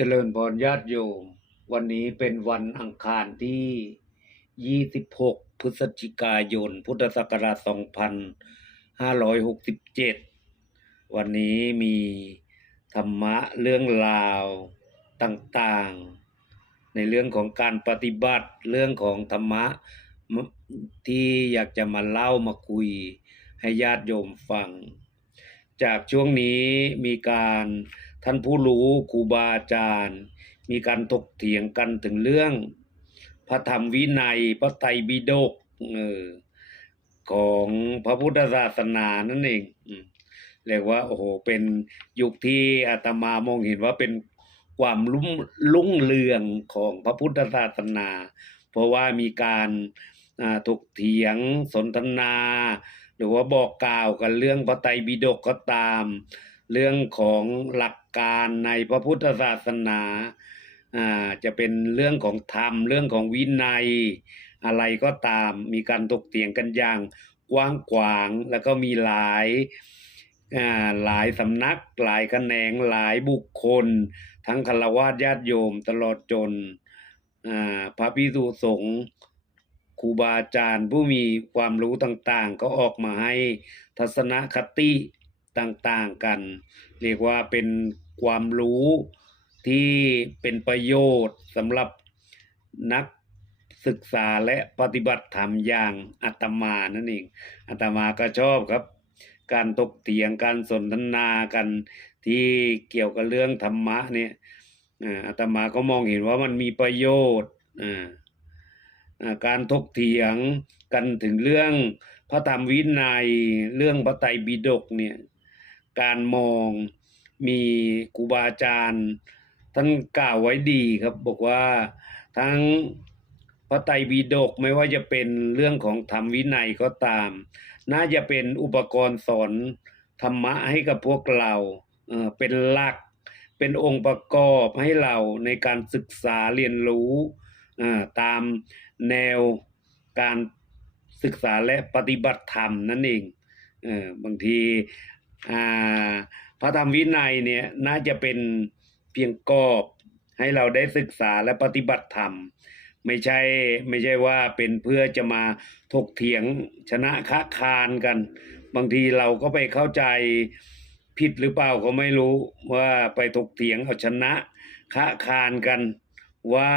เจริญพรญาติโยม วันนี้เป็นวันอังคารที่ 26 พฤศจิกายน พุทธศักราช 2567 วันนี้มีธรรมะเรื่องราวต่างๆ ในเรื่องของการปฏิบัติเรื่องของธรรมะที่อยากจะมาเล่ามาคุยให้ญาติโยมฟัง จากช่วงนี้มีการ ท่านผู้รู้ครูบาอาจารย์ มีการถกเถียงกันถึงเรื่อง พระธรรมวินัยพระไตรปิฎกของพระพุทธศาสนานั่นเองเรียกว่าโอ้โหเป็นยุคที่อาตมามองเห็นว่าเป็นความรุ่งรุ่งเรืองของพระพุทธศาสนา เพราะว่ามีการถกเถียงสนทนา หรือว่าบอกกล่าวกันเรื่องพระไตรปิฎกก็ตาม เรื่องของหลัก การในพระพุทธศาสนาจะเป็นเรื่องของธรรม เรื่องของวินัย อะไรก็ตามมีการถกเถียงกันอย่างกว้างขวางแล้วก็มีหลายหลายสำนักหลายแขนงหลายบุคคล ทั้งคารวะญาติโยมตลอดจนพระภิกษุสงฆ์ครูบาอาจารย์ผู้มีความรู้ต่างๆ ก็ออกมาให้ทัศนคติ ต่างๆกัน เรียกว่าเป็นความรู้ที่เป็นประโยชน์สำหรับนักศึกษาและปฏิบัติธรรมอย่างอาตมานั่นเองอาตมาก็ชอบครับ การตกเถียงการสนทนากันที่เกี่ยวกับเรื่องธรรมะเนี่ยอาตมาก็มองเห็นว่ามันมีประโยชน์การถกเถียงกันถึงเรื่องพระธรรมวินัยเรื่องพระไตรปิฎกเนี่ย การมอง มีครูบาอาจารย์ท่านกล่าวไว้ดีครับ บอกว่าทั้งพระไตรปิฎกไม่ว่าจะเป็นเรื่องของธรรมวินัยก็ตาม น่าจะเป็นอุปกรณ์สอนธรรมะให้กับพวกเราเออเป็นหลัก เป็นองค์ประกอบให้เราในการศึกษาเรียนรู้ตามแนวการศึกษาและปฏิบัติธรรมนั่นเองเออบางที พระธรรมวินัยเนี่ยน่าจะเป็นเพียงกรอบให้เราได้ศึกษาและปฏิบัติธรรม ไม่ใช่ไม่ใช่ว่าเป็นเพื่อจะมาถกเถียงชนะค้าคานกัน บางทีเราก็ไปเข้าใจผิดหรือเปล่าก็ไม่รู้ว่าไปถกเถียงเอาชนะค้าคานกันว่า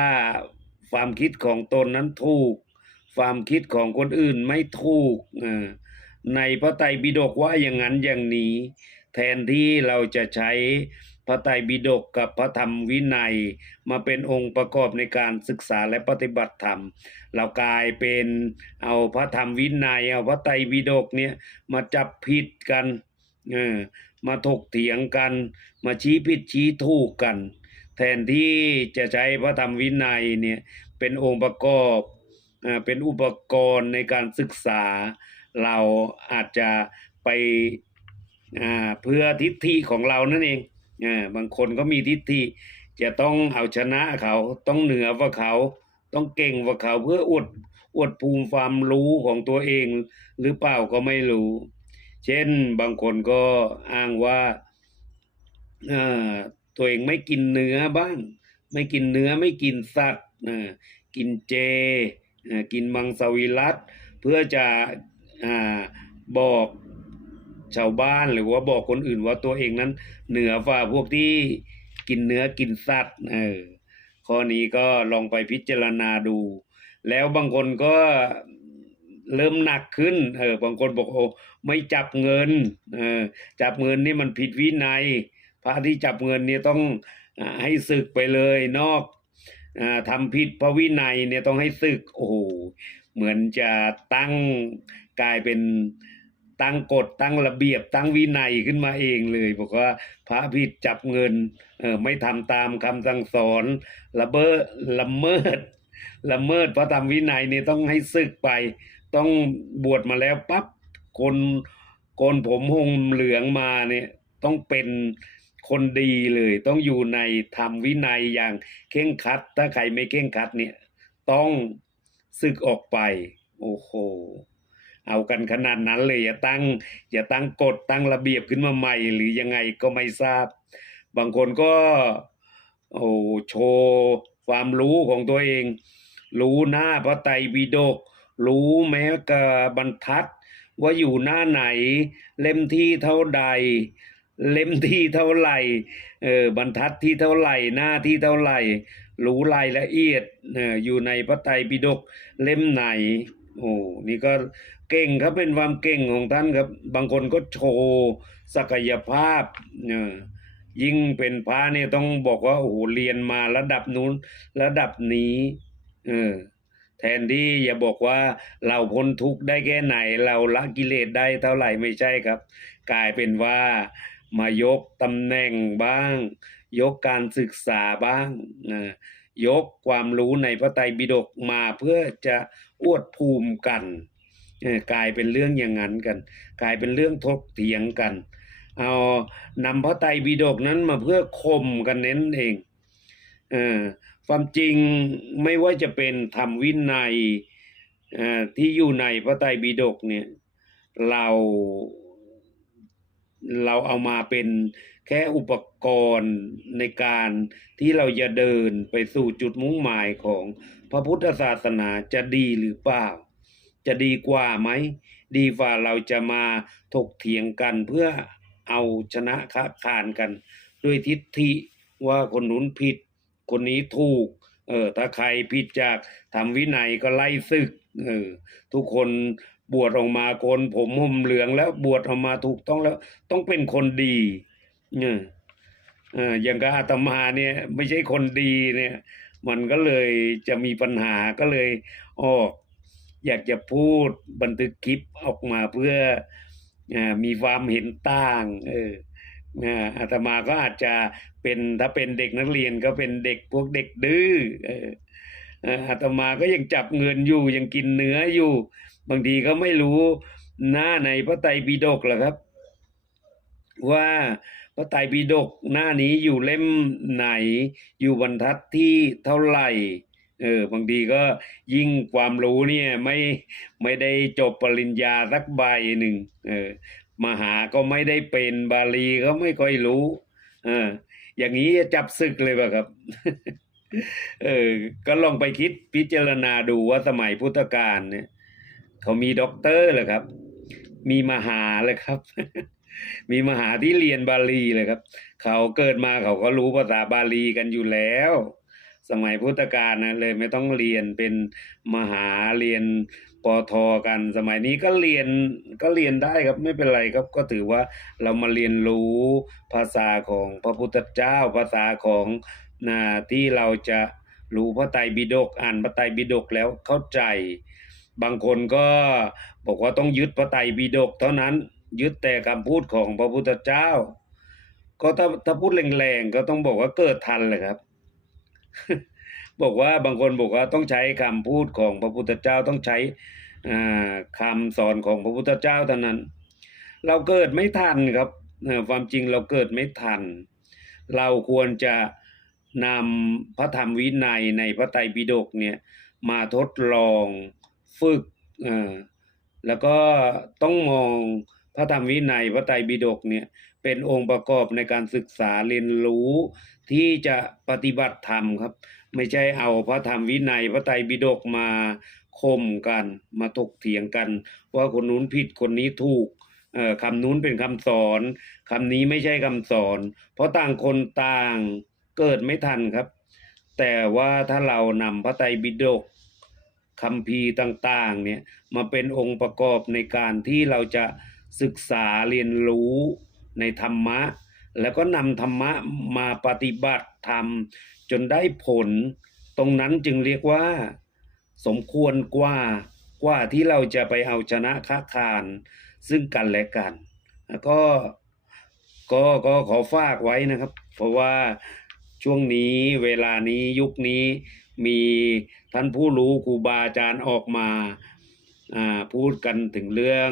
ความคิดของตนนั้นถูก ความคิดของคนอื่นไม่ถูกเออ ในพระไตรปิฎกว่าอย่างนั้นอย่างนี้ แทนที่เราจะใช้พระไตรปิฎกกับพระธรรมวินัย มาเป็นองค์ประกอบในการศึกษาและปฏิบัติธรรม เรากลายเป็นเอาพระธรรมวินัย เอาพระไตรปิฎกเนี่ยมาจับผิดกันเออมาถกเถียงกัน มาชี้ผิดชี้ถูกกัน แทนที่จะใช้พระธรรมวินัยเนี่ยเป็นองค์ประกอบอ่าเป็นอุปกรณ์ในการศึกษา เราอาจจะไปเพื่อทิฏฐิของเรานั่นเองอบางคนก็มีทิฏฐิจะต้องเอาชนะเขาต้องเหนือกว่าเขาต้องเก่งกว่าเขาเพื่ออวดอวดภูมิความรู้ของตัวเองหรือเปล่าก็ไม่รู้ เช่นบางคนก็อ้างว่าตัวเองไม่กินเนื้อบ้าง ไม่กินเนื้อไม่กินสัตว์กินเจกินมังสวิรัตเพื่อจะ บอกชาวบ้านหรือว่าบอกคนอื่นว่าตัวเองนั้น เหนือกว่าพวกที่กินเนื้อกินสัตว์เออข้อนี้ก็ลองไปพิจารณาดู แล้วบางคนก็เริ่มหนักขึ้น เออบางคนบอกโอ้ไม่จับเงิน เออจับเงินนี่มันผิดวินัย พระที่จับเงินเนี่ยต้องอให้ศึกไปเลยนอกอทำผิดพระวินัยเนี่ยต้องให้ศึก โอ้โห เหมือนจะตั้ง กลายเป็นตั้งกฎตั้งระเบียบตั้งวินัยขึ้นมาเองเลยบอกว่าพระผิดจับเงินเออไม่ทำตามคำสั่งสอนละเบิดละเมิดละเมิดพระธรรมวินัยนี่ต้องให้ศึกไป ต้องบวชมาแล้วปั๊บคนโกนผมหงเหลืองมาเนี่ยต้องเป็นคนดีเลย ต้องอยู่ในธรรมวินัยอย่างเข่งคัด ถ้าใครไม่เข่งคัดเนี่ยต้องศึกออกไป โอ้โห เอากันขนาดนั้นเลยอย่าตั้ง อย่าตั้งกฎตั้งระเบียบขึ้นมาใหม่ หรือยังไงก็ไม่ทราบ บางคนก็โอ้โชว์ความรู้ของตัวเอง รู้หน้าพระไตรปิฎกรู้แม้กระบรรทัด ว่าอยู่หน้าไหน เล่มที่เท่าใด เล่มที่เท่าไหร่เออบรรทัดที่เท่าไหร่หน้าที่เท่าไหร่ รู้รายละเอียดเอออยู่ในพระไตรปิฎกเล่มไหนโอ้นี่ก็ เก่งครับเป็นความเก่งของท่านครับ บางคนก็โชว์ศักยภาพเออยิ่งเป็นพระเนี่ยต้องบอกว่าโอ้โหเรียนมาระดับนู้นระดับนี้เออแทนที่อย่าบอกว่าเราพ้นทุกข์ได้แค่ไหน เราละกิเลสได้เท่าไหร่ไม่ใช่ครับ กลายเป็นว่ามายกตำแหน่งบ้าง ยกการศึกษาบ้างยกความรู้ในพระไตรปิฎกมาเพื่อจะอวดภูมิกัน กลายเป็นเรื่องอย่างนั้นกัน กลายเป็นเรื่องทกเถียงกัน เอานำพระไตรปิฎกนั้นมาเพื่อข่มกันเน้นเองเออความจริงไม่ว่าจะเป็นธรรมวินัยอ่อที่อยู่ในพระไตรปิฎกเนี่ยเราเราเอามาเป็นแค่อุปกรณ์ในการที่เราจะเดินไปสู่จุดมุ่งหมายของพระพุทธศาสนาจะดีหรือเปล่า จะดีกว่าไหม ดีกว่าเราจะมาถกเถียงกันเพื่อเอาชนะค้าขานกัน ด้วยทิฏฐิว่าคนนู้นผิด คนนี้ถูก เออถ้าใครผิดจากทำวินัยก็ไล่ศึกเออทุกคนบวชออกมาโกนผมห่มเหลืองแล้วบวชออกมาถูกต้องแล้ว ต้องเป็นคนดีเนี่ยอย่างกับอาตมาเนี่ยไม่ใช่คนดีเนี่ย มันก็เลยจะมีปัญหาก็เลยออก อยากจะพูดบันทึกคลิปออกมาเพื่ออมีความเห็นต่าง เอออาตมาก็อาจจะเป็นถ้าเป็นเด็กนักเรียนก็เป็นเด็กพวกเด็กดื้อเอออาตมาก็ยังจับเงินอยู่ยังกินเนื้ออยู่ บางทีก็ไม่รู้หน้าในพระไตรปิฎกหรอครับ ว่าพระไตรปิฎกหน้านี้อยู่เล่มไหน อยู่บรรทัดที่เท่าไหร่ เออบางทีก็ยิ่งความรู้เนี่ยไม่ไม่ได้จบปริญญาสักใบหนึ่งเออมหาก็ไม่ได้เป็นบาลีก็ไม่ค่อยรู้เอออย่างนี้จะจับศึกเลยป่ะครับเออก็ลองไปคิดพิจารณาดูว่าสมัยพุทธกาลเนี่ยเขามีด็อกเตอร์เหรอครับ มีมหาเลยครับ มีมหาที่เรียนบาลีเลยครับ เขาเกิดมาเขาก็รู้ภาษาบาลีกันอยู่แล้ว สมัยพุทธกาลนะเลยไม่ต้องเรียนเป็นมหาเรียนปอทกันสมัยนี้ก็เรียนก็เรียนได้ครับไม่เป็นไรครับก็ถือว่าเรามาเรียนรู้ภาษาของพระพุทธเจ้าภาษาของนะที่เราจะรู้พระไตรปิฎกอ่านพระไตรปิฎกแล้วเข้าใจ บางคนก็บอกว่าต้องยึดพระไตรปิฎกเท่านั้นยึดแต่คำพูดของพระพุทธเจ้า ก็ถ้าถ้าพูดแรงๆก็ต้องบอกว่าเกิดทันเลยครับ บอกว่าบางคนบอกว่าต้องใช้คำพูดของพระพุทธเจ้าต้องใช้อ่าคำสอนของพระพุทธเจ้าเท่านั้น เราเกิดไม่ทันครับความจริงเราเกิดไม่ทัน เราควรจะนำพระธรรมวินัยในพระไตรปิฎกเนี่ยมาทดลองฝึกแล้วก็ต้องมองพระธรรมวินัยพระไตรปิฎกเนี่ยเป็นองค์ประกอบในการศึกษาเรียนรู้ ที่จะปฏิบัติธรรมครับ ไม่ใช่เอาพระธรรมวินัยพระไตรปิฎกมาข่มกันมาถกเถียงกัน ว่าคนนู้นผิดคนนี้ถูกคำนู้นเป็นคำสอนคำนี้ไม่ใช่คำสอน เพราะต่างคนต่างเกิดไม่ทันครับ แต่ว่าถ้าเรานำพระไตรปิฎกคำพีต่างๆเนี่ยมาเป็นองค์ประกอบในการที่เราจะศึกษาเรียนรู้ในธรรมะ แล้วก็นำธรรมะมาปฏิบัติธรรม จนได้ผล ตรงนั้นจึงเรียกว่า สมควรกว่ากว่าที่เราจะไปเอาชนะค้าคานซึ่งกันและกันแล้วก็ก็ก็ขอฝากไว้นะครับ เพราะว่าช่วงนี้เวลานี้ยุคนี้มีท่านผู้รู้ครูบาอาจารย์ออกมาพูดกันถึงเรื่อง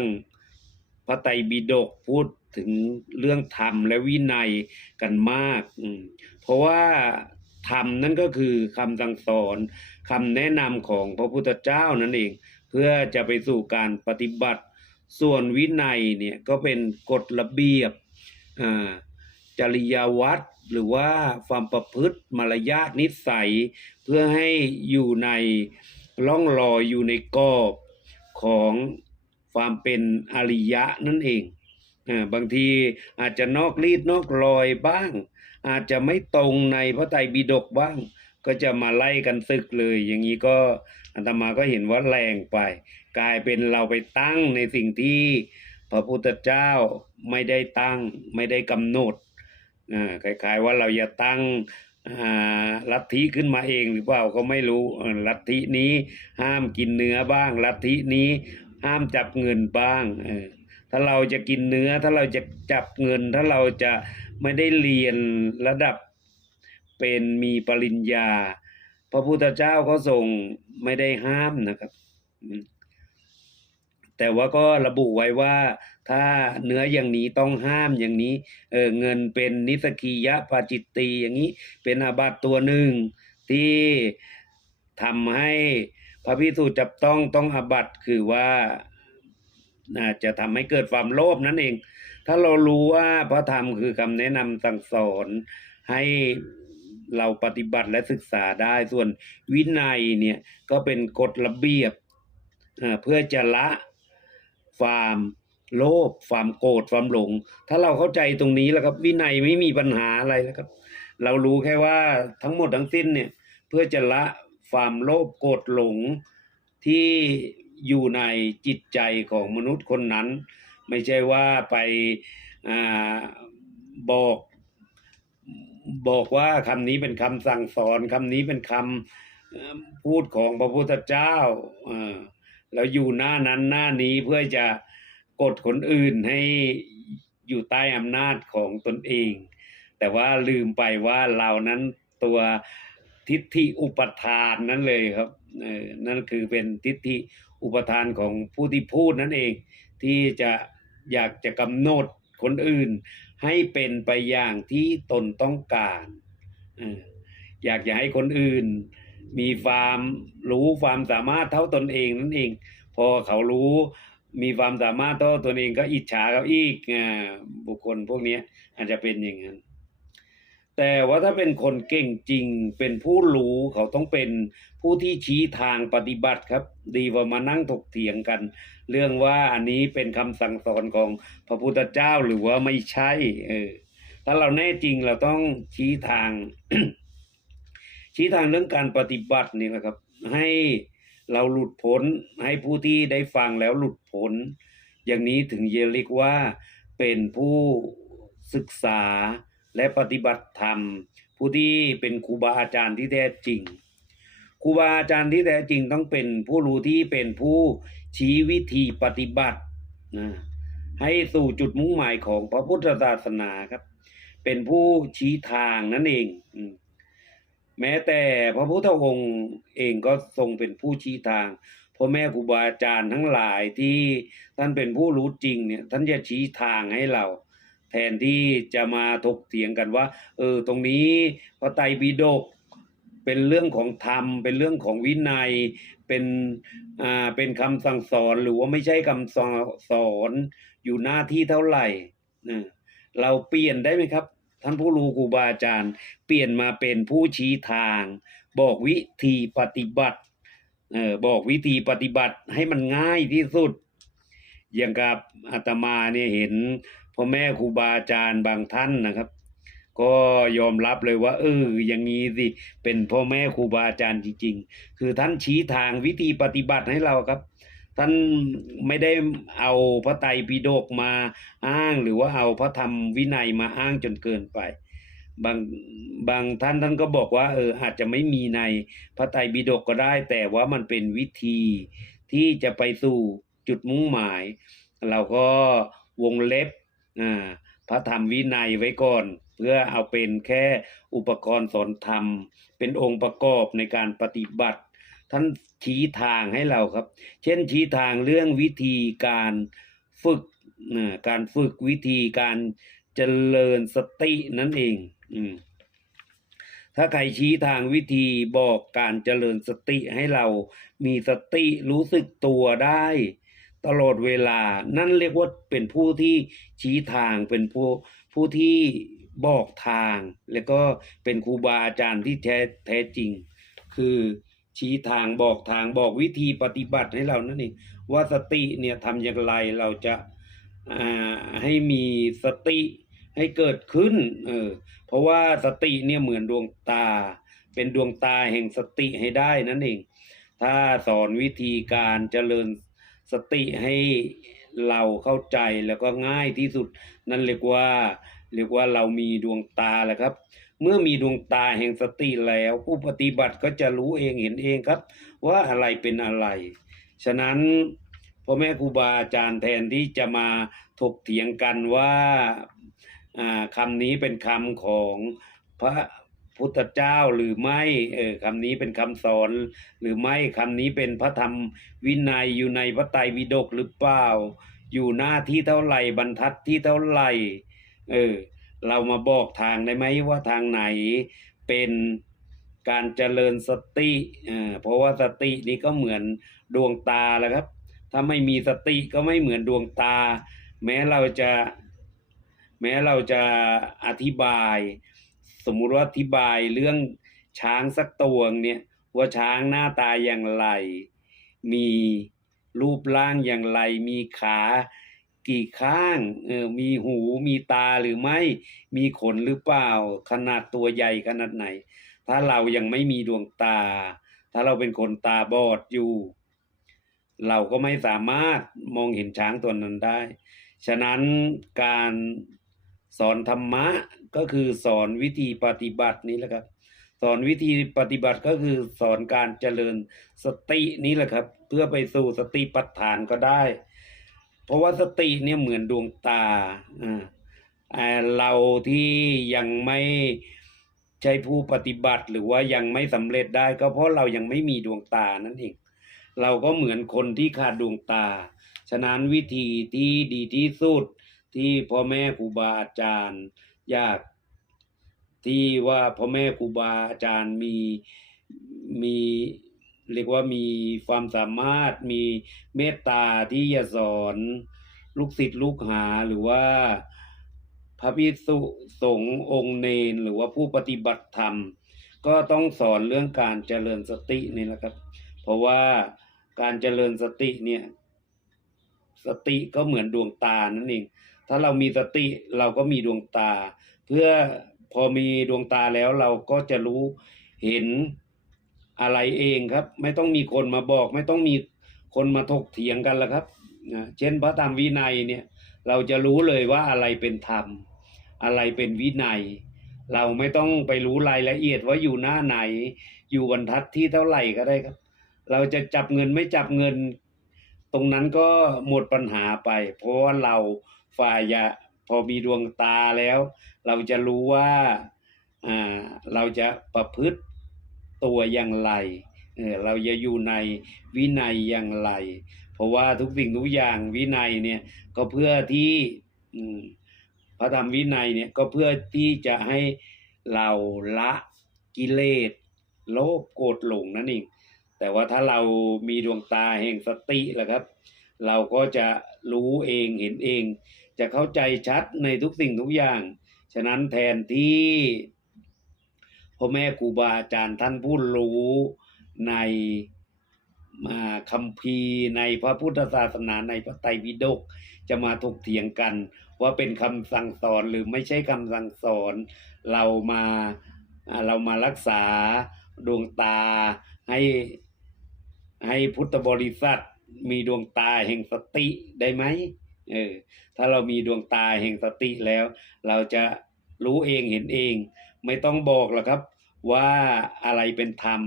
พระไตรปิฎกพูด ถึงเรื่องธรรมและวินัยกันมาก เพราะว่าธรรมนั่นก็คือคำสั่งสอนคำแนะนำของพระพุทธเจ้านั่นเอง เพื่อจะไปสู่การปฏิบัติ ส่วนวินัยเนี่ยก็เป็นกฎระเบียบอาจริยวัตรหรือว่าความประพฤติมารยาทนิสัย เพื่อให้อยู่ในร่องรอยอยู่ในกรอบของความเป็นอริยะนั่นเอง บางทีอาจจะนอกรีดนอกรอยบ้าง อาจจะไม่ตรงในพระไตรปิฎกบ้าง ก็จะมาไล่กันศึกเลย อย่างนี้ก็อาตมาก็เห็นว่าแรงไป กลายเป็นเราไปตั้งในสิ่งที่พระพุทธเจ้าไม่ได้ตั้งไม่ได้กำหนดคล้ายๆว่าเราอย่าตั้งลัทธิขึ้นมาเองหรือเปล่าก็ไม่รู้ลัทธินี้ห้ามกินเนื้อบ้าง ลัทธินี้ห้ามจับเงินบ้างเออ ถ้าเราจะกินเนื้อ ถ้าเราจะจับเงิน ถ้าเราจะไม่ได้เรียนระดับเป็นมีปริญญา พระพุทธเจ้าก็ทรงไม่ได้ห้ามนะครับ แต่ว่าก็ระบุไว้ว่าถ้าเนื้ออย่างนี้ต้องห้ามอย่างนี้เออเงินเป็นนิสกียะปาจิตตีอย่างนี้เป็นอาบัตตัวหนึ่งที่ทำให้พระพิสุจับต้องต้องอาบัตคือว่า จะทำให้เกิดความโลภนั่นเอง ถ้าเรารู้ว่าพระธรรมคือคำแนะนำสั่งสอนให้เราปฏิบัติและศึกษาได้ส่วนวินัยเนี่ยก็เป็นกฎระเบียบเอ่อเพื่อจะละความโลภความโกรธความหลง ถ้าเราเข้าใจตรงนี้แล้วครับวินัยไม่มีปัญหาอะไรแล้วครับ เรารู้แค่ว่าทั้งหมดทั้งสิ้นเนี่ยเพื่อจะละความโลภโกรธหลงที่ อยู่ในจิตใจของมนุษย์คนนั้น ไม่ใช่ว่าไปอบอกบอกว่าคำนี้เป็นคำสั่งสอนคำนี้เป็นคำพูดของพระพุทธเจ้าแล้วอยู่หน้านั้นหน้านี้เพื่อจะกดคนอื่นให้อยู่ใต้อำนาจของตนเอง แต่ว่าลืมไปว่าเรานั้นตัวทิฏฐิอุปทานนั่นเลยครับนั่นคือเป็นทิฏฐิ อุปทานของผู้ที่พูดนั่นเอง ที่จะอยากจะกำหนดคนอื่น ให้เป็นไปอย่างที่ตนต้องการอออยากจะให้คนอื่น มีความรู้ความสามารถเท่าตนเองนั่นเอง พอเขารู้มีความสามารถเท่าตนเองก็อิจฉาเขาอีกบุคคลพวกนี้อาจจะเป็นอย่างนั้น แต่ว่าถ้าเป็นคนเก่งจริง เป็นผู้รู้เขาต้องเป็นผู้ที่ชี้ทางปฏิบัติครับ ดีกว่ามานั่งถกเถียงกัน เรื่องว่าอันนี้เป็นคำสั่งสอนของพระพุทธเจ้าหรือว่าไม่ใช่เออถ้าเราแน่จริงเราต้องชี้ทาง ชี้ทางเรื่องการปฏิบัตินี่แหละครับ ให้เราหลุดพ้นให้ผู้ที่ได้ฟังแล้วหลุดพ้นอย่างนี้ถึงเรียกว่าเป็นผู้ศึกษา และปฏิบัติธรรม ผู้ที่เป็นครูบาอาจารย์ที่แท้จริงครูบาอาจารย์ที่แท้จริงต้องเป็นผู้รู้ที่เป็นผู้ชี้วิธีปฏิบัตินะให้สู่จุดมุ่งหมายของพระพุทธศาสนาครับ เป็นผู้ชี้ทางนั่นเองแม้แต่พระพุทธองค์เองก็ทรงเป็นผู้ชี้ทางพ่อแม่ครูบาอาจารย์ทั้งหลายที่ท่านเป็นผู้รู้จริงเนี่ย ท่านจะชี้ทางให้เรา แทนที่จะมาถกเถียงกันว่า เออ ตรงนี้พระไตรปิฎกเป็นเรื่องของธรรม เป็นเรื่องของวินัย เป็นอ่าเป็นคำสั่งสอนหรือว่าไม่ใช่คำสอนอยู่หน้าที่เท่าไหร่นะเราเปลี่ยนได้ไหมครับ ท่านผู้รู้ครูบาอาจารย์ เปลี่ยนมาเป็นผู้ชี้ทาง บอกวิธีปฏิบัติเออบอกวิธีปฏิบัติให้มันง่ายที่สุด อย่างกับอาตมาเนี่ยเห็น พ่อแม่ครูบาอาจารย์บางท่านนะครับ ก็ยอมรับเลยว่า เอออย่างนี้สิเป็นพ่อแม่ครูบาอาจารย์จริง ๆ คือท่านชี้ทางวิธีปฏิบัติให้เราครับ ท่านไม่ได้เอาพระไตรปิฎกมาอ้าง หรือว่าเอาพระธรรมวินัยมาอ้างจนเกินไปบางบางท่านท่านก็บอกว่าเอออาจจะไม่มีในพระไตรปิฎกก็ได้ แต่ว่ามันเป็นวิธีที่จะไปสู่จุดมุ่งหมาย เราก็วงเล็บ พระธรรมวินัยไว้ก่อน เพื่อเอาเป็นแค่อุปกรณ์สอนธรรม เป็นองค์ประกอบในการปฏิบัติ ท่านชี้ทางให้เราครับ เช่นชี้ทางเรื่องวิธีการฝึกการฝึกวิธีการเจริญสตินั่นเองอืมถ้าใครชี้ทางวิธีบอกการเจริญสติให้เรามีสติรู้สึกตัวได้ ตลอดเวลา นั่นเรียกว่าเป็นผู้ที่ชี้ทาง เป็นผู้ผู้ที่บอกทาง แล้วก็เป็นครูบาอาจารย์ที่แท้แท้จริง คือชี้ทางบอกทางบอกวิธีปฏิบัติให้เรานั่นเองว่าสติเนี่ยทำอย่างไรเราจะให้มีสติให้เกิดขึ้นเออเพราะว่าสติเนี่ยเหมือนดวงตา เป็นดวงตาแห่งสติให้ได้นั่นเอง ถ้าสอนวิธีการเจริญ สติให้เราเข้าใจแล้วก็ง่ายที่สุด นั่นเรียกว่า เรียกว่าเรามีดวงตาแหละครับ เมื่อมีดวงตาแห่งสติแล้ว ผู้ปฏิบัติก็จะรู้เองเห็นเองครับ ว่าอะไรเป็นอะไร ฉะนั้นพ่อแม่ครูบาอาจารย์แทนที่จะมาถกเถียงกันว่าอ่าคำนี้เป็นคำของพระ พุทธเจ้าหรือไม่เออคำนี้เป็นคำสอน หรือไม่คำนี้เป็นพระธรรมวินัยอยู่ในพระไตรปิฎกหรือเปล่า อยู่หน้าที่เท่าไหร่บรรทัดที่เท่าไหร่เออเรามาบอกทางได้ไหมว่าทางไหนเป็นการเจริญสติอ่าเพราะว่าสตินี้ก็เหมือนดวงตาแหล้วครับ ถ้าไม่มีสติก็ไม่เหมือนดวงตา แม้เราจะ แม้เราจะอธิบาย สมมุติว่าอธิบายเรื่องช้างสักตัวเนี่ยว่าช้างหน้าตาอย่างไร มีรูปร่างอย่างไร มีขากี่ข้างเออมีหูมีตาหรือไม่ มีขนหรือเปล่า ขนาดตัวใหญ่ขนาดไหน ถ้าเรายังไม่มีดวงตา ถ้าเราเป็นคนตาบอดอยู่ เราก็ไม่สามารถมองเห็นช้างตัวนั้นได้ ฉะนั้นการ สอนธรรมะก็คือสอนวิธีปฏิบัตินี้แหละครับ สอนวิธีปฏิบัติก็คือสอนการเจริญสตินี้แหละครับ เพื่อไปสู่สติปัฏฐานก็ได้ เพราะว่าสติเนี่ยเหมือนดวงตาอ่าอ่าเราที่ยังไม่ใช่ผู้ปฏิบัติหรือว่ายังไม่สำเร็จได้ก็เพราะเรายังไม่มีดวงตานั่นเองเราก็เหมือนคนที่ขาดดวงตา ฉะนั้นวิธีที่ดีที่สุด ที่พ่อแม่ครูบาอาจารย์อยากที่ว่าพ่อแม่ครูบาอาจารย์มีมีเรียกว่ามีความสามารถมีเมตตาที่จะสอนลูกศิษย์ลูกหาหรือว่าพระภิกษุสงฆ์องค์เนนหรือว่าผู้ปฏิบัติธรรม ก็ต้องสอนเรื่องการเจริญสตินี่แหละครับ เพราะว่าการเจริญสติเนี่ย สติก็เหมือนดวงตานั่นเอง ถ้าเรามีสติเราก็มีดวงตา เพื่อพอมีดวงตาแล้วเราก็จะรู้เห็นอะไรเองครับ ไม่ต้องมีคนมาบอก ไม่ต้องมีคนมาถกเถียงกันแล้วครับนะเช่นพระธรรมวินัยเนี่ยเราจะรู้เลยว่าอะไรเป็นธรรม อะไรเป็นวินัย เราไม่ต้องไปรู้รายละเอียดว่าอยู่หน้าไหน อยู่บรรทัดที่เท่าไหร่ก็ได้ครับ เราจะจับเงินไม่จับเงิน ตรงนั้นก็หมดปัญหาไป เพราะว่าเรา ฝ่ายะพอมีดวงตาแล้ว เราจะรู้ว่าเราจะประพฤติตัวอย่างไรเราจะอยู่ในวินัยอย่างไร เพราะว่าทุกสิ่งทุกอย่างวินัยเนี่ยก็เพื่อที่พระธรรมวินัยเนี่ยก็เพื่อที่จะให้เราละกิเลสโลภโกรธหลงนั่นเองแต่ว่าถ้าเรามีดวงตาแห่งสติแหละครับ เราก็จะรู้เองเห็นเอง จะเข้าใจชัดในทุกสิ่งทุกอย่าง ฉะนั้นแทนที่พ่อแม่ครูบาอาจารย์ท่านผู้รู้ในมาคำพีในพระพุทธศาสนาในพระไตรปิฎกจะมาถกเถียงกัน ว่าเป็นคำสั่งสอนหรือไม่ใช่คำสั่งสอน เรามาเรามารักษาดวงตาให้ให้พุทธบริษัทมีดวงตาแห่งสติได้ไหม เออถ้าเรามีดวงตาแห่งสติแล้ว เราจะรู้เองเห็นเอง ไม่ต้องบอกหรอกครับ ว่าอะไรเป็นธรรม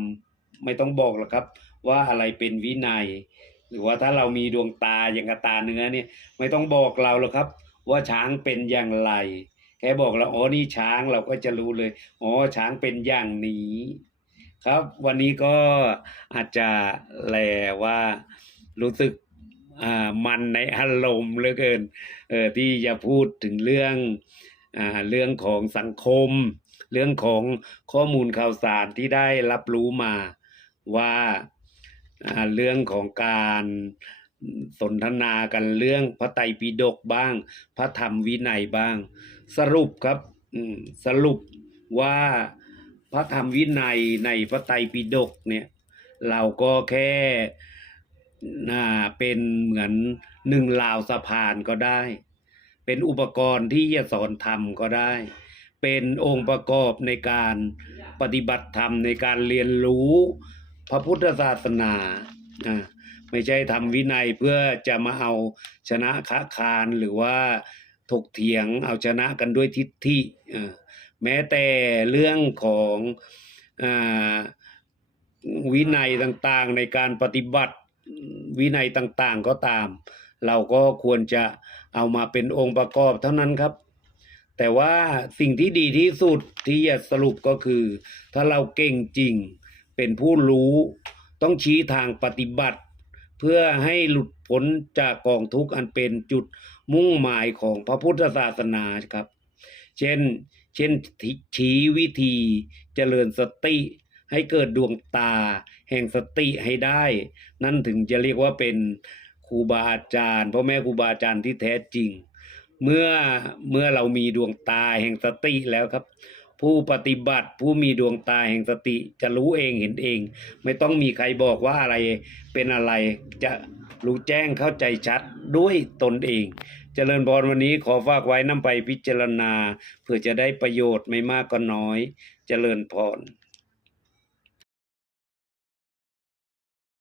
ไม่ต้องบอกหรอกครับ ว่าอะไรเป็นวินัย หรือว่าถ้าเรามีดวงตาอย่างกตาเนื้อเนี่ย ไม่ต้องบอกเราหรอกครับ ว่าช้างเป็นอย่างไรแค่บอกเราอ๋อนี่ช้างเราก็จะรู้เลยอ๋อช้างเป็นอย่างนี้ ครับ วันนี้ก็อาจจะแลว่ารู้สึก มันในอารมณ์เหลือเกินเออที่จะพูดถึงเรื่องอ่าเรื่องของสังคม เรื่องของข้อมูลข่าวสารที่ได้รับรู้มาว่าอ่าเรื่องของการสนทนากันเรื่องพระไตรปิฎกบ้าง พระธรรมวินัยบ้าง สรุปครับสรุปว่าพระธรรมวินัยในพระไตรปิฎกเนี่ย เราก็แค่ เป็นเหมือนหนึ่งราวสะพานก็ได้ เป็นอุปกรณ์ที่จะสอนธรรมก็ได้ เป็นองค์ประกอบในการปฏิบัติธรรมในการเรียนรู้พระพุทธศาสนาไม่ใช่ทำวินัยเพื่อจะมาเอาชนะค้าคารหรือว่าถกเถียงเอาชนะกันด้วยทิฏฐิแม้แต่เรื่องของอวินัยต่างๆในการปฏิบัติ วินัยต่างๆก็ตาม เราก็ควรจะเอามาเป็นองค์ประกอบเท่านั้นครับ แต่ว่าสิ่งที่ดีที่สุดที่จะสรุปก็คือ ถ้าเราเก่งจริงเป็นผู้รู้ต้องชี้ทางปฏิบัติ เพื่อให้หลุดพ้นจากกองทุกข์อันเป็นจุดมุ่งหมายของพระพุทธศาสนาครับ เช่น เช่นชี้วิธีเจริญสติ ให้เกิดดวงตา แห่งสติให้ได้ นั่นถึงจะเรียกว่าเป็นครูบาอาจารย์พ่อแม่ครูบาอาจารย์ที่แท้จริง เมื่อเมื่อเรามีดวงตาแห่งสติแล้วครับ ผู้ปฏิบัติผู้มีดวงตาแห่งสติจะรู้เองเห็นเอง ไม่ต้องมีใครบอกว่าอะไรเป็นอะไรจะรู้แจ้งเข้าใจชัดด้วยตนเองเจริญพรวันนี้ขอฝากไว้นำไปพิจารณา เพื่อจะได้ประโยชน์ไม่มากก็น้อยเจริญพร